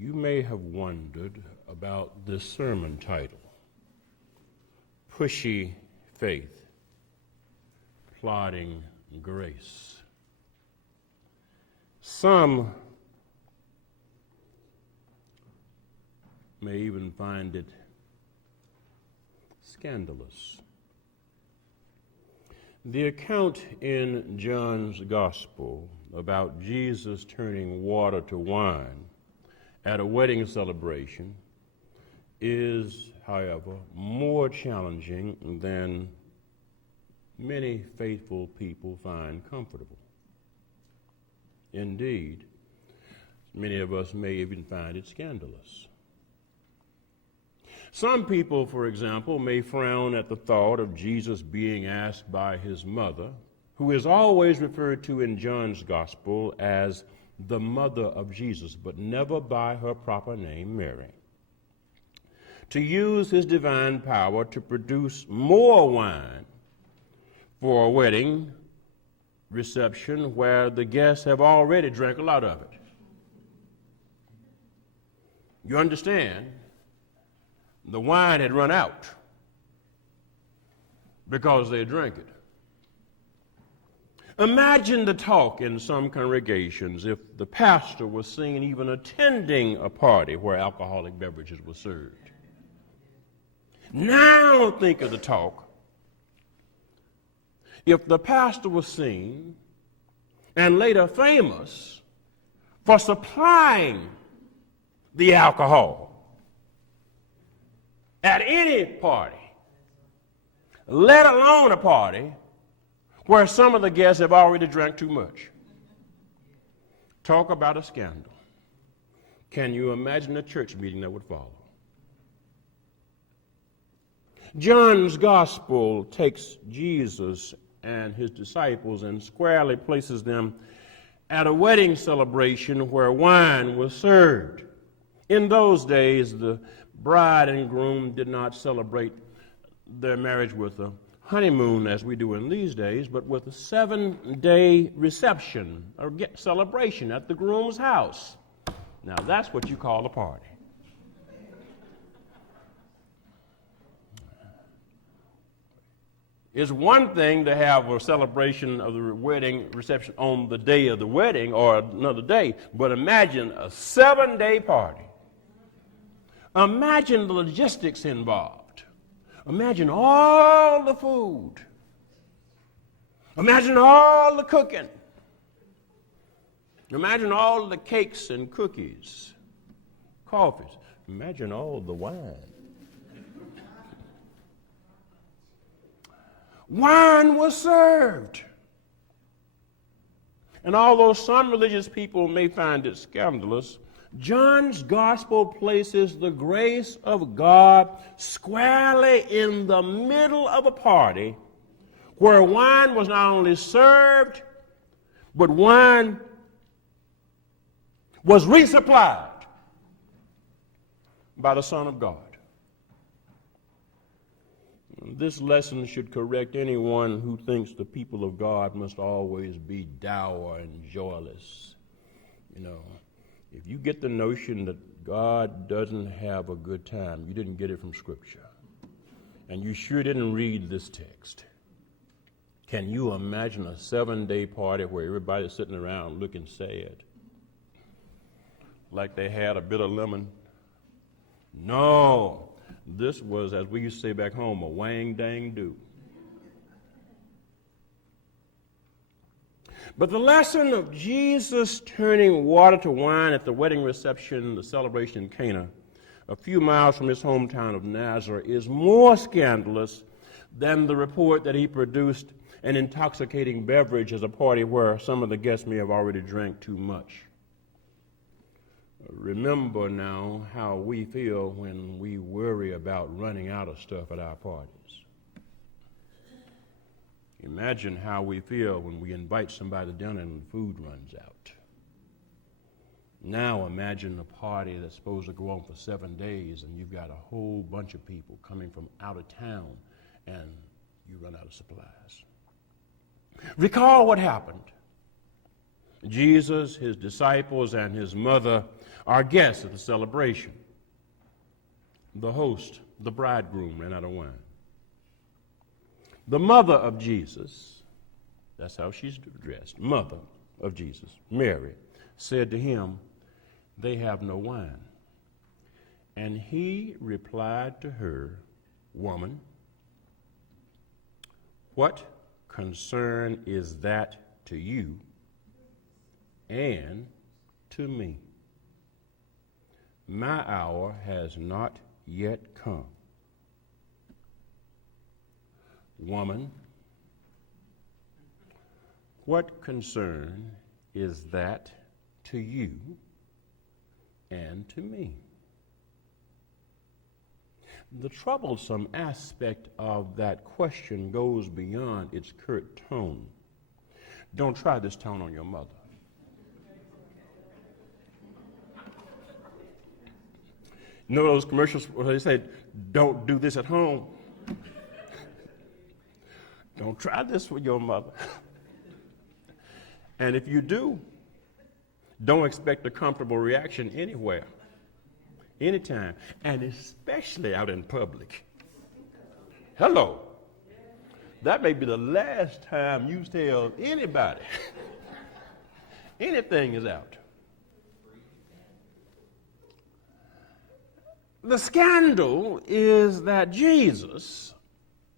You may have wondered about this sermon title, Pushy Faith, Plodding Grace. Some may even find it scandalous. The account in John's Gospel about Jesus turning water to wine at a wedding celebration is, however, more challenging than many faithful people find comfortable. Indeed, many of us may even find it scandalous. Some people, for example, may frown at the thought of Jesus being asked by his mother, who is always referred to in John's Gospel as the mother of Jesus, but never by her proper name, Mary, to use his divine power to produce more wine for a wedding reception where the guests have already drank a lot of it. You understand? The wine had run out because they drank it. Imagine the talk in some congregations if the pastor was seen even attending a party where alcoholic beverages were served. Now think of the talk if the pastor was seen and later famous for supplying the alcohol at any party, let alone a party where some of the guests have already drank too much. Talk about a scandal. Can you imagine a church meeting that would follow? John's Gospel takes Jesus and his disciples and squarely places them at a wedding celebration where wine was served. In those days, the bride and groom did not celebrate their marriage with a honeymoon as we do in these days, but with a 7-day reception or celebration at the groom's house. Now that's what you call a party. It's one thing to have a celebration of the wedding reception on the day of the wedding or another day, but imagine a 7-day party. Imagine the logistics involved. Imagine all the food. Imagine all the cooking. Imagine all the cakes and cookies, coffees. Imagine all the wine. Wine was served. And although some religious people may find it scandalous, John's Gospel places the grace of God squarely in the middle of a party where wine was not only served, but wine was resupplied by the Son of God. This lesson should correct anyone who thinks the people of God must always be dour and joyless. You know, if you get the notion that God doesn't have a good time, you didn't get it from Scripture. And you sure didn't read this text. Can you imagine a 7-day party where everybody's sitting around looking sad? Like they had a bit of lemon? No. This was, as we used to say back home, a wang-dang-do. But the lesson of Jesus turning water to wine at the wedding reception, the celebration in Cana, a few miles from his hometown of Nazareth, is more scandalous than the report that he produced an intoxicating beverage at a party where some of the guests may have already drank too much. Remember now how we feel when we worry about running out of stuff at our parties. Imagine how we feel when we invite somebody to dinner and the food runs out. Now imagine a party that's supposed to go on for 7 days and you've got a whole bunch of people coming from out of town and you run out of supplies. Recall what happened Jesus, his disciples, and his mother are guests at the celebration. The host, the bridegroom, ran out of wine. The mother of Jesus, that's how she's dressed, mother of Jesus, Mary, said to him, "They have no wine." And he replied to her, "Woman, what concern is that to you and to me? My hour has not yet come." Woman, what concern is that to you and to me? The troublesome aspect of that question goes beyond its curt tone. Don't try this tone on your mother. You know those commercials where they say, "Don't do this at home"? Don't try this with your mother. And if you do, don't expect a comfortable reaction anywhere, anytime, and especially out in public. Hello. That may be the last time you tell anybody anything is out. The scandal is that Jesus,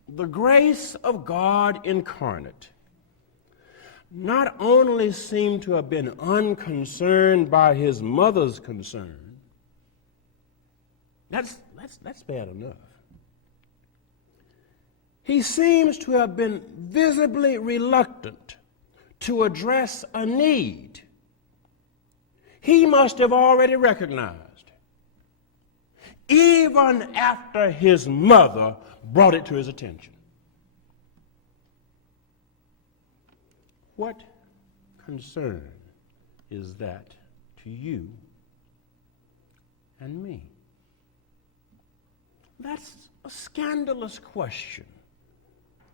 the grace of God incarnate, not only seemed to have been unconcerned by his mother's concern. That's bad enough. He seems to have been visibly reluctant to address a need he must have already recognized, even after his mother brought it to his attention. What concern is that to you and me? That's a scandalous question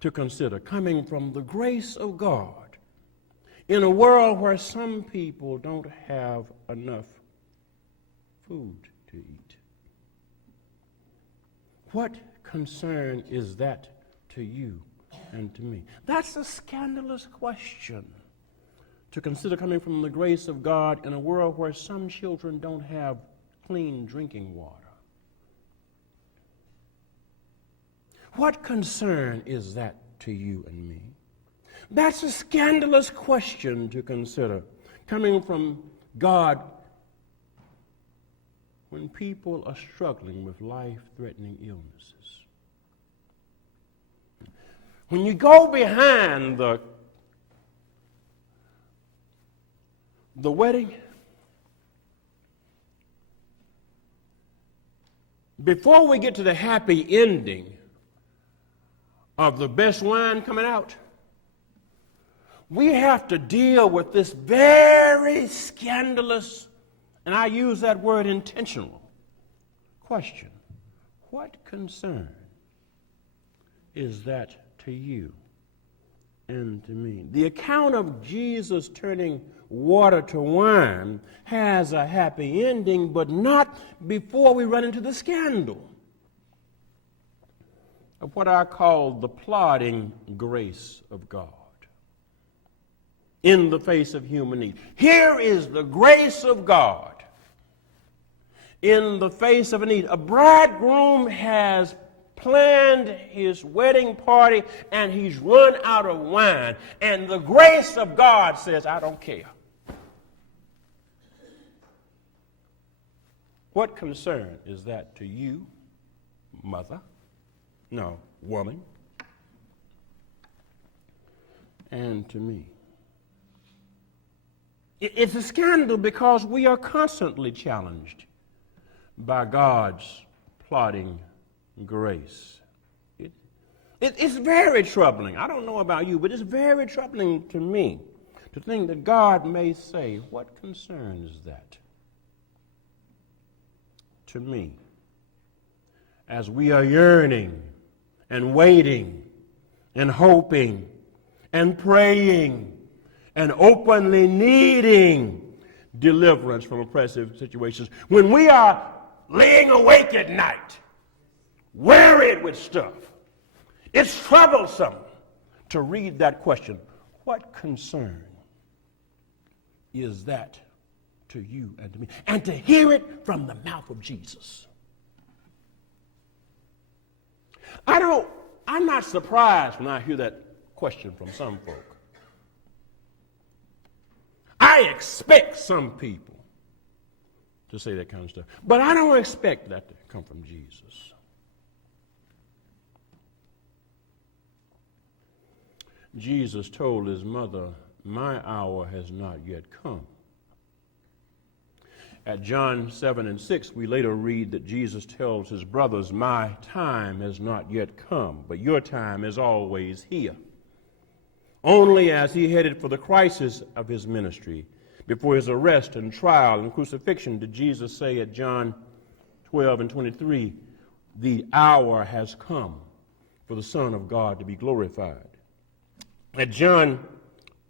to consider, coming from the grace of God in a world where some people don't have enough food to eat. What concern is that to you and to me? That's a scandalous question to consider, coming from the grace of God in a world where some children don't have clean drinking water. What concern is that to you and me? That's a scandalous question to consider, coming from God when people are struggling with life-threatening illnesses. When you go behind the wedding, before we get to the happy ending of the best wine coming out, we have to deal with this very scandalous, and I use that word intentional, question. What concern is that to you and to me? The account of Jesus turning water to wine has a happy ending, but not before we run into the scandal of what I call the plodding grace of God in the face of human need. Here is the grace of God in the face of a need. A bridegroom has planned his wedding party and he's run out of wine, and the grace of God says, "I don't care." What concern is that to you, mother? No, woman. And to me. It's a scandal because we are constantly challenged by God's plodding grace. It's very troubling. I don't know about you, but it's very troubling to me to think that God may say, "What concern is that to me?" As we are yearning and waiting and hoping and praying and openly needing deliverance from oppressive situations. When we are laying awake at night, worried with stuff, it's troublesome to read that question, what concern is that to you and to me? And to hear it from the mouth of Jesus. I'm not surprised when I hear that question from some folk. I expect some people to say that kind of stuff, but I don't expect that to come from Jesus. Jesus told his mother, my hour has not yet come. At John 7 and 6, we later read that Jesus tells his brothers, my time has not yet come, but your time is always here. Only as he headed for the crisis of his ministry, before his arrest and trial and crucifixion, did Jesus say at John 12 and 23, the hour has come for the Son of God to be glorified. At John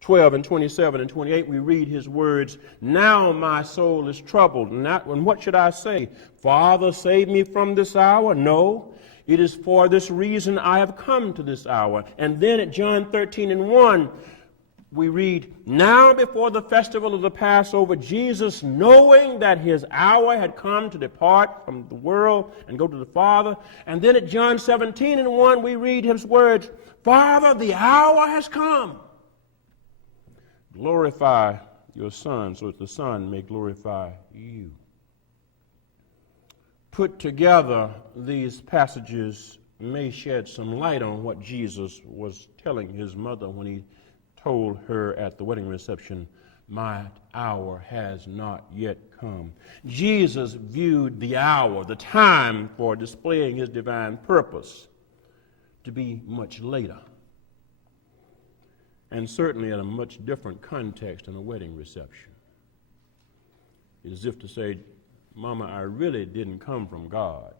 12 and 27 and 28, we read his words, now my soul is troubled, and what should I say? Father, save me from this hour? No, it is for this reason I have come to this hour. And then at John 13 and 1, we read, now before the festival of the Passover, Jesus, knowing that his hour had come to depart from the world and go to the Father. And then at John 17 and 1, we read his words, Father, the hour has come. Glorify your Son so that the Son may glorify you. Put together, these passages may shed some light on what Jesus was telling his mother when he told her at the wedding reception, my hour has not yet come. Jesus viewed the hour, the time for displaying his divine purpose, to be much later, and certainly in a much different context than a wedding reception. It is as if to say, Mama, I really didn't come from God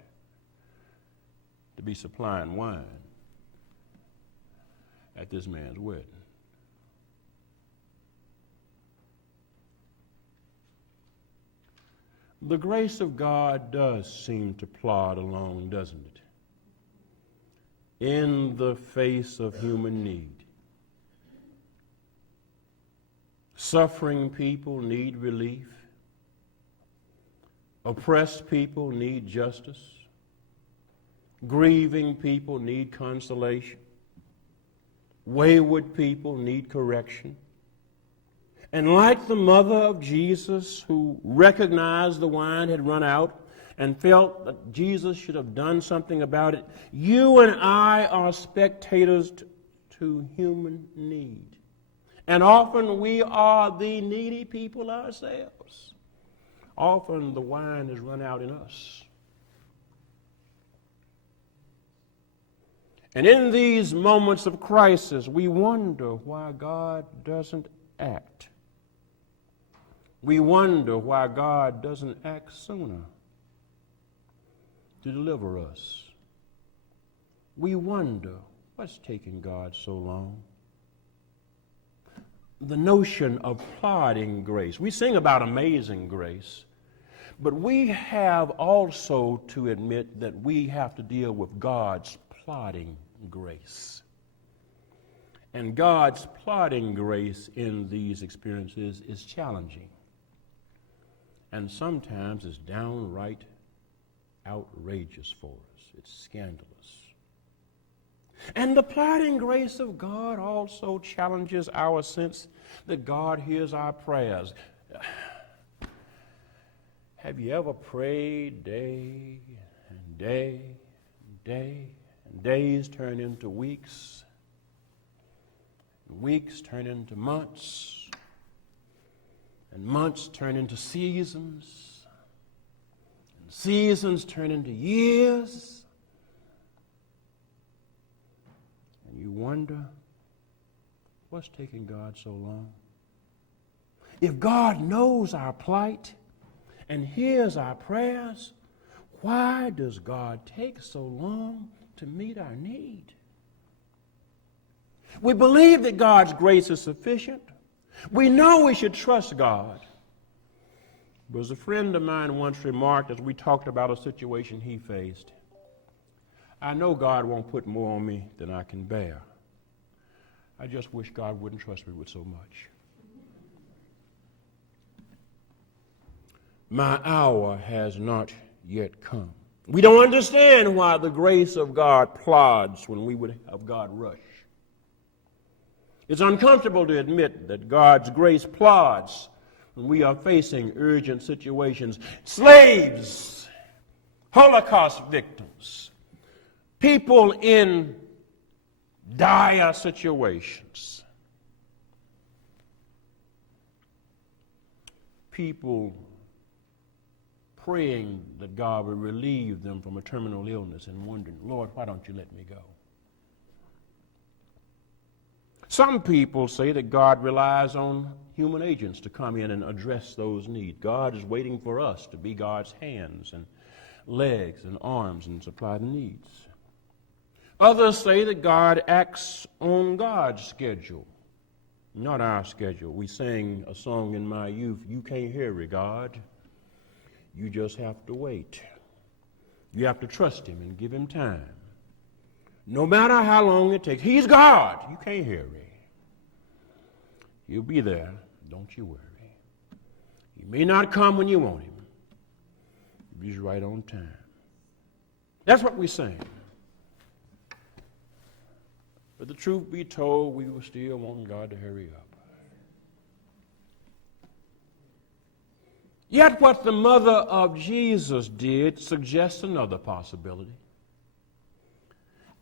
to be supplying wine at this man's wedding. The grace of God does seem to plod along, doesn't it? In the face of human need. Suffering people need relief. Oppressed people need justice. Grieving people need consolation. Wayward people need correction. And like the mother of Jesus, who recognized the wine had run out and felt that Jesus should have done something about it, you and I are spectators to human need. And often we are the needy people ourselves. Often the wine has run out in us. And in these moments of crisis, we wonder why God doesn't act. We wonder why God doesn't act sooner to deliver us. We wonder what's taking God so long. The notion of plodding grace. We sing about amazing grace, but we have also to admit that we have to deal with God's plodding grace. And God's plodding grace in these experiences is challenging. And sometimes it's downright outrageous for us. It's scandalous. And the plodding grace of God also challenges our sense that God hears our prayers. Have you ever prayed day and day and day, and days turn into weeks, and weeks turn into months, and months turn into seasons, and seasons turn into years, and you wonder, what's taking God so long? If God knows our plight and hears our prayers, why does God take so long to meet our need? We believe that God's grace is sufficient. We know we should trust God. But as a friend of mine once remarked as we talked about a situation he faced, I know God won't put more on me than I can bear. I just wish God wouldn't trust me with so much. My hour has not yet come. We don't understand why the grace of God plods when we would have God rush. It's uncomfortable to admit that God's grace plods when we are facing urgent situations. Slaves, Holocaust victims, people in dire situations, people praying that God will relieve them from a terminal illness and wondering, Lord, why don't you let me go? Some people say that God relies on human agents to come in and address those needs. God is waiting for us to be God's hands and legs and arms and supply the needs. Others say that God acts on God's schedule, not our schedule. We sang a song in my youth, you can't hurry God. You just have to wait. You have to trust him and give him time. No matter how long it takes. He's God. You can't hurry. He'll be there. Don't you worry. He may not come when you want him. He's right on time. That's what we sang. But the truth be told, we were still wanting God to hurry up. Yet what the mother of Jesus did suggests another possibility.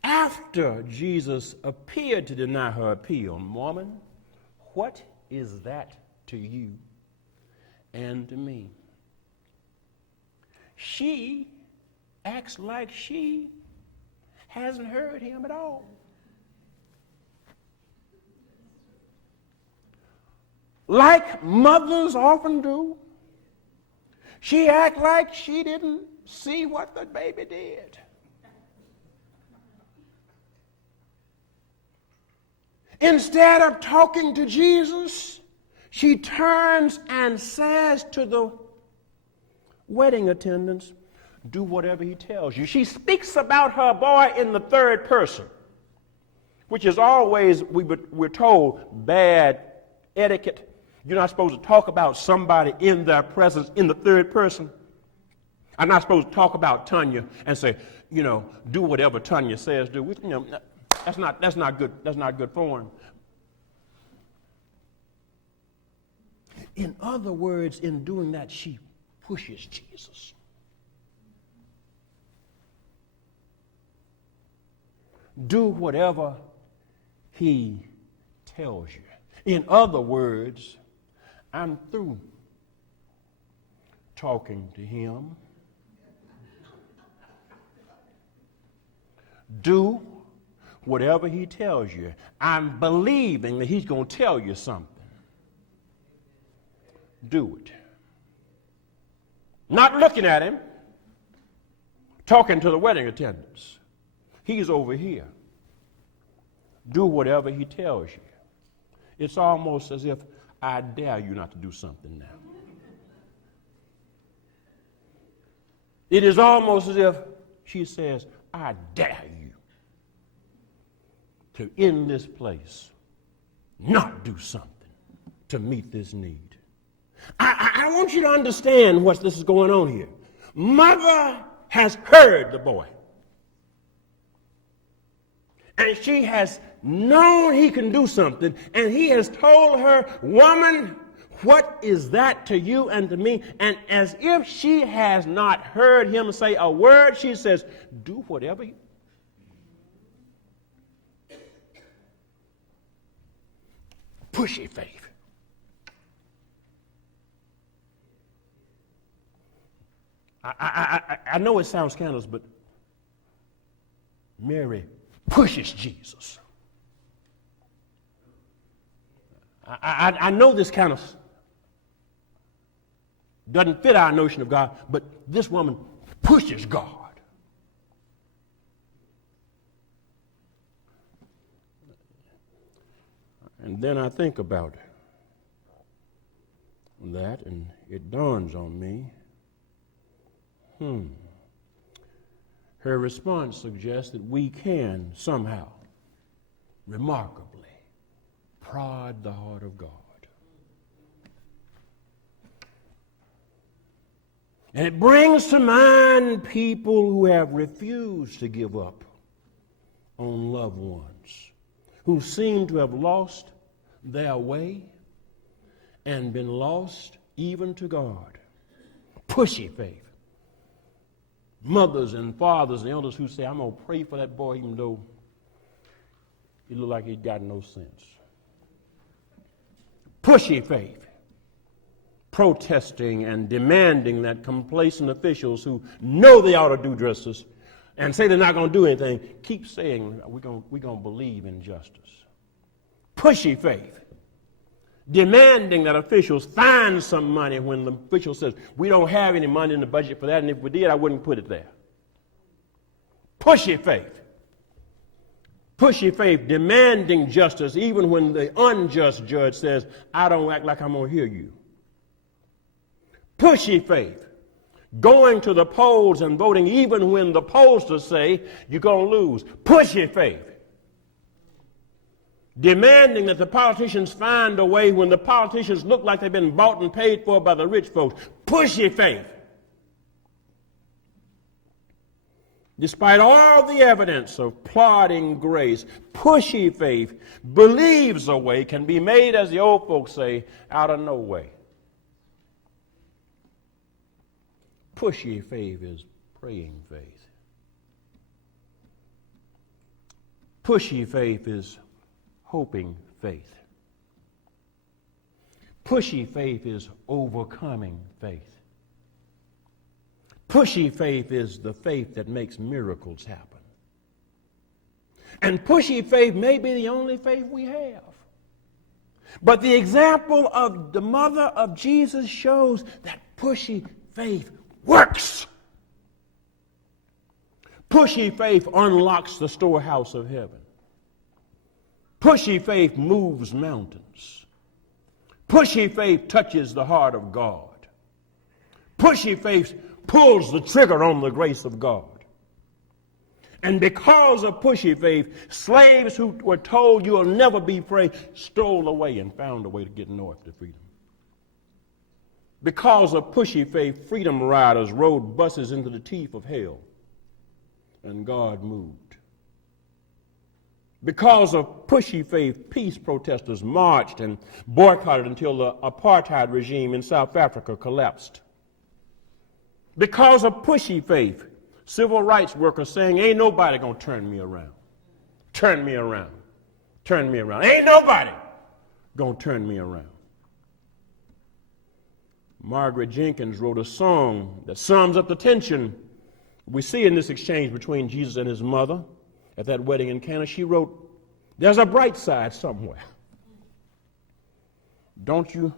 After Jesus appeared to deny her appeal, woman, what is that to you and to me? She acts like she hasn't heard him at all. Like mothers often do, she acts like she didn't see what the baby did. Instead of talking to Jesus, she turns and says to the wedding attendants, do whatever he tells you. She speaks about her boy in the third person, which is always, we're told, bad etiquette. You're not supposed to talk about somebody in their presence in the third person. I'm not supposed to talk about Tanya and say, do whatever Tanya says do. That's not good. That's not good form. In other words, in doing that, she pushes Jesus. Do whatever he tells you. In other words, I'm through talking to him. Do whatever he tells you. I'm believing that he's going to tell you something. Do it. Not looking at him, talking to the wedding attendants. He's over here. Do whatever he tells you. It's almost as if I dare you not to do something now. It is almost as if she says, I dare you to, in this place, not do something to meet this need. I want you to understand what this is going on here. Mother has heard the boy. And she has known he can do something, and he has told her, woman, what is that to you and to me? And as if she has not heard him say a word, she says, do whatever you... Pushy faith. I know it sounds scandalous, but Mary pushes Jesus. I know this kind of doesn't fit our notion of God, but this woman pushes God. And then I think about it. that, and it dawns on me. Her response suggests that we can somehow, remarkably, prod the heart of God. And it brings to mind people who have refused to give up on loved ones, who seem to have lost their way and been lost even to God. Pushy faith. Mothers and fathers and elders who say, I'm going to pray for that boy even though he look like he's got no sense. Pushy faith. Protesting and demanding that complacent officials who know they ought to do justice and say they're not going to do anything, keep saying we're going to believe in justice. Pushy faith. Demanding that officials find some money when the official says, we don't have any money in the budget for that, and if we did, I wouldn't put it there. Pushy faith. Pushy faith, demanding justice even when the unjust judge says, I don't act like I'm going to hear you. Pushy faith, going to the polls and voting even when the pollsters say you're going to lose. Pushy faith. Demanding that the politicians find a way when the politicians look like they've been bought and paid for by the rich folks. Pushy faith. Despite all the evidence of plodding grace, pushy faith believes a way can be made, as the old folks say, out of no way. Pushy faith is praying faith. Pushy faith is hoping faith. Pushy faith is overcoming faith. Pushy faith is the faith that makes miracles happen. And pushy faith may be the only faith we have. But the example of the mother of Jesus shows that pushy faith works. Pushy faith unlocks the storehouse of heaven. Pushy faith moves mountains. Pushy faith touches the heart of God. Pushy faith pulls the trigger on the grace of God. And because of pushy faith, slaves who were told you'll never be free stole away and found a way to get north to freedom. Because of pushy faith, freedom riders rode buses into the teeth of hell, and God moved. Because of pushy faith, peace protesters marched and boycotted until the apartheid regime in South Africa collapsed. Because of pushy faith, civil rights workers saying, ain't nobody going to turn me around. Turn me around. Turn me around. Ain't nobody going to turn me around. Margaret Jenkins wrote a song that sums up the tension we see in this exchange between Jesus and his mother at that wedding in Cana. She wrote, there's a bright side somewhere. Don't you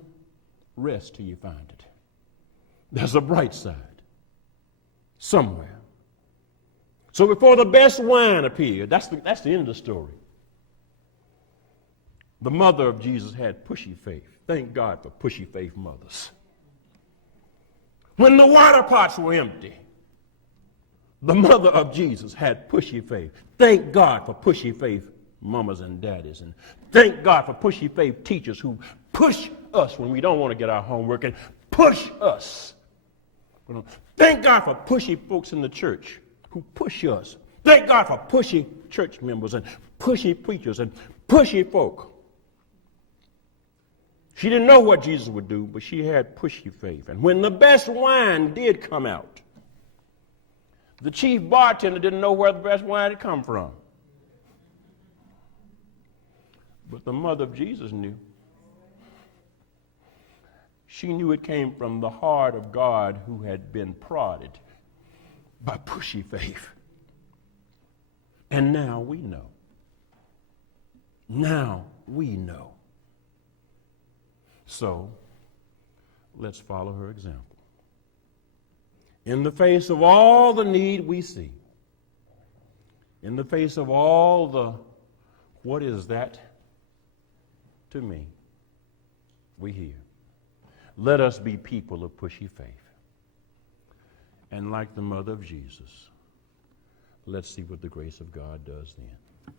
rest till you find it. There's a bright side somewhere. So before the best wine appeared, that's the end of the story. The mother of Jesus had pushy faith. Thank God for pushy faith mothers. When the water pots were empty, the mother of Jesus had pushy faith. Thank God for pushy faith mamas and daddies. And thank God for pushy faith teachers who push us when we don't want to get our homework and push us. Thank God for pushy folks in the church who push us. Thank God for pushy church members and pushy preachers and pushy folk. She didn't know what Jesus would do, but she had pushy faith. And when the best wine did come out, the chief bartender didn't know where the best wine had come from. But the mother of Jesus knew. She knew it came from the heart of God who had been prodded by pushy faith. And now we know. Now we know. So, let's follow her example. In the face of all the need we see, in the face of all the, what is that to me, we hear. Let us be people of pushy faith. And like the mother of Jesus, let's see what the grace of God does then.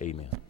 Amen.